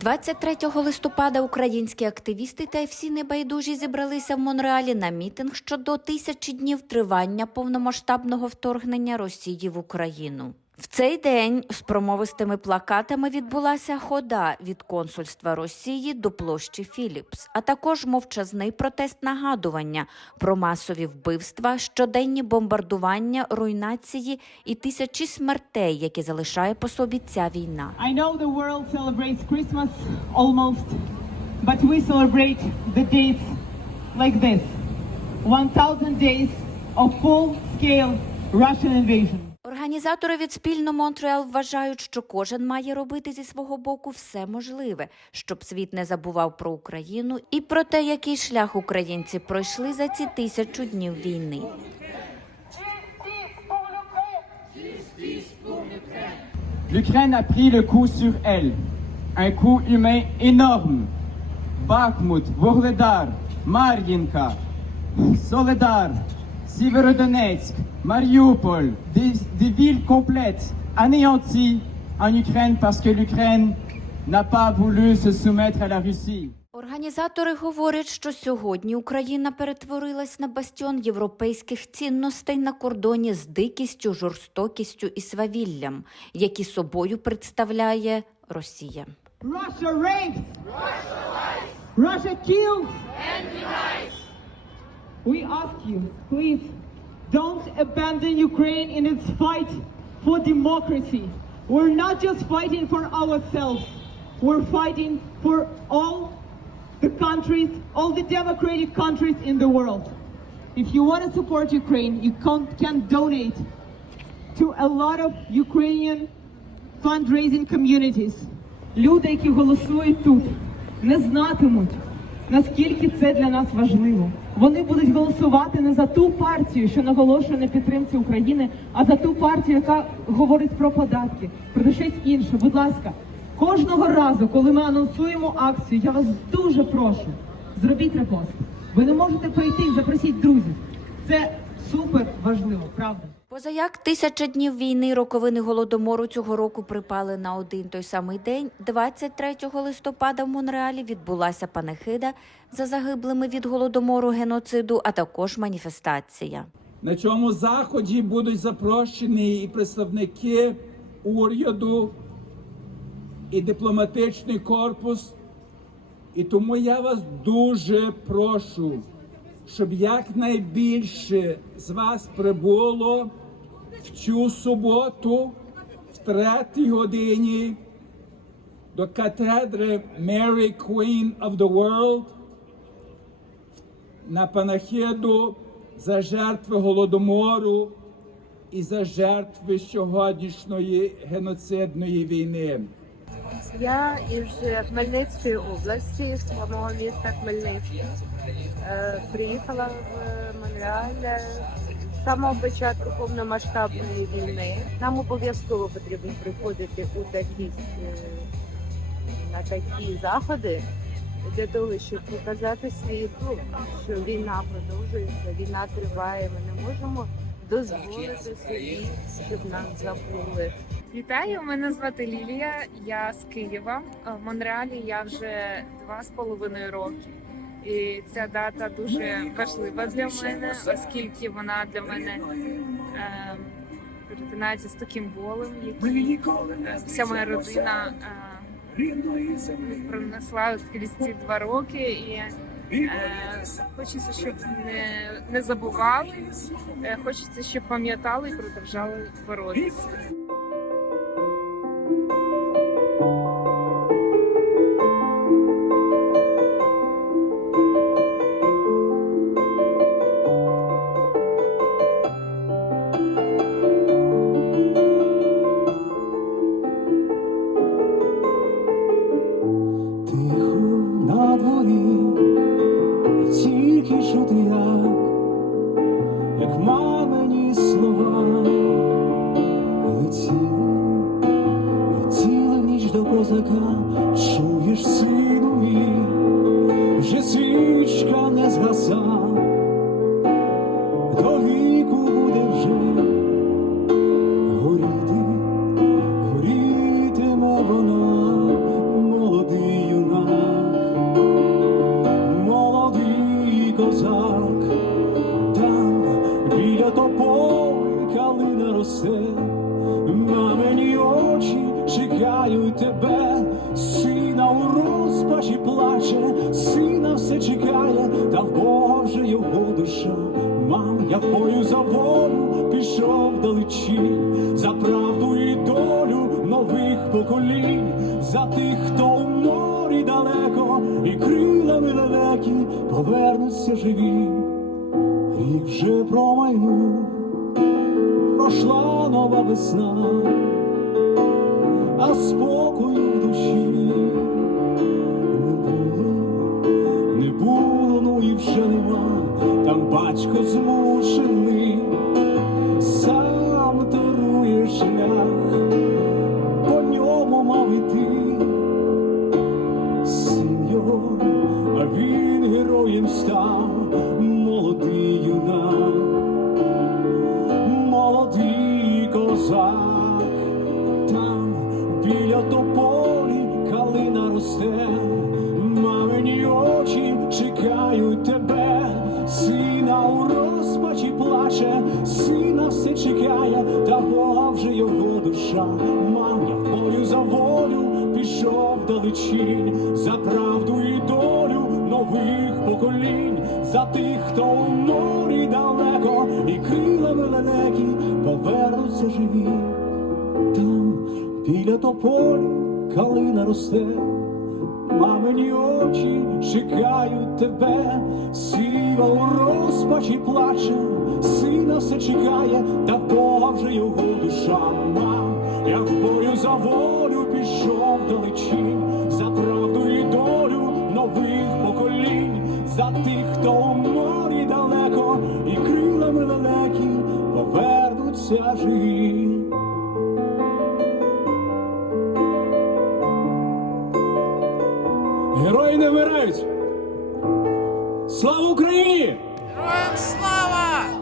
23 листопада українські активісти та всі небайдужі зібралися в Монреалі на мітинг щодо тисячі днів тривання повномасштабного вторгнення Росії в Україну. В цей день з промовистими плакатами відбулася хода від консульства Росії до площі Філіпс, а також мовчазний протест нагадування про масові вбивства, щоденні бомбардування, руйнації і тисячі смертей, які залишає по собі ця війна. I know the world celebrates Christmas almost, but we celebrate the dates like this 1000 days of full scale Russian invasion. Організатори від спільно Монтреал вважають, що кожен має робити зі свого боку все можливе, щоб світ не забував про Україну і про те, який шлях українці пройшли за ці тисячу днів війни. L'Ukraine a pris le coup sur elle. Un coup humain énorme. Bakhmut, Vuhledar, Marginka, Soledar, Severodonetsk, Mariupol, des, des villes complètes anéanties en Ukraine parce que l'Ukraine n'a pas voulu se soumettre à la Russie. Організатори говорять, що сьогодні Україна перетворилась на бастіон європейських цінностей на кордоні з дикістю, жорстокістю і свавіллям, які собою представляє Росія. Russia rapes. Russia kills. We ask you, please, don't abandon Ukraine in its fight for democracy. We're not just fighting for ourselves. We're fighting for all the countries, all the democratic countries in the world. If you want to support Ukraine, you can, can donate to a lot of Ukrainian fundraising communities. Люди, які голосують тут, не знатимуть, Наскільки це для нас важливо. Вони будуть голосувати не за ту партію, що наголошує на підтримці України, а за ту партію, яка говорить про податки, про щось інше. Будь ласка, кожного разу, коли ми анонсуємо акцію, я вас дуже прошу, зробіть репост. Ви не можете прийти, запросіть друзів. Це супер важливо, правда. Позаяк тисяча днів війни роковини голодомору цього року припали на один той самий день. 23 листопада в Монреалі відбулася панихида за загиблими від голодомору геноциду, а також маніфестація. На цьому заході будуть запрошені і представники уряду, і дипломатичний корпус. І тому я вас дуже прошу, щоб якнайбільше з вас прибуло в цю суботу, в третій годині, до катедри Mary Queen of the World на панахиду за жертви голодомору і за жертви сьогоднішньої геноцидної війни. Я із Хмельницької області, з самого міста Хмельницький. Е, Приїхала в Монреаль з самого початку повномасштабної війни. Нам обов'язково потрібно приходити у такі, е, на такі заходи для того, щоб показати світу, що війна продовжується, війна триває. Ми не можемо дозволити собі, щоб нас забули. Вітаю, мене звати Лілія. Я з Києва. В Монреалі я вже два з половиною роки. І ця дата дуже важлива для мене, оскільки вона для мене е, перетинається з таким болем, який е, вся моя родина е, пронесла крізь ці два роки. І е, хочеться, щоб не, не забували, е, хочеться, щоб пам'ятали і продовжали боротися. Чуєш, сину мій, вже свічка не згаса, чекають тебе, сина у розпачі плаче, сина все чекає, та в Бога вже його душа. Мам, я в бою за волю пішов далечі, за правду і долю нових поколінь, за тих, хто у морі далеко, і крилами лелеки повернуться живі. Рік вже промайнув, пройшла нова весна, а спокою в душі тополі калина росте, мамині очі чекають тебе, сина у розпачі плаче, сина все чекає, та Бога вже його душа. Мам, я в бою за волю пішов далечінь, за правду і долю нових поколінь, за тих, хто у морі далеко, і крилами лелеки повернуться живі. Біля тополі калина росте, мамині очі чекають тебе, сіва у розпачі плаче, сина все чекає, та Бога вже його душа. Я в бою за волю пішов далечінь, за правду і долю нових поколінь, за тих, хто у морі далеко, і крилами лелеки повернуться живі. Герої не вмирають! Слава Україні! Героям слава!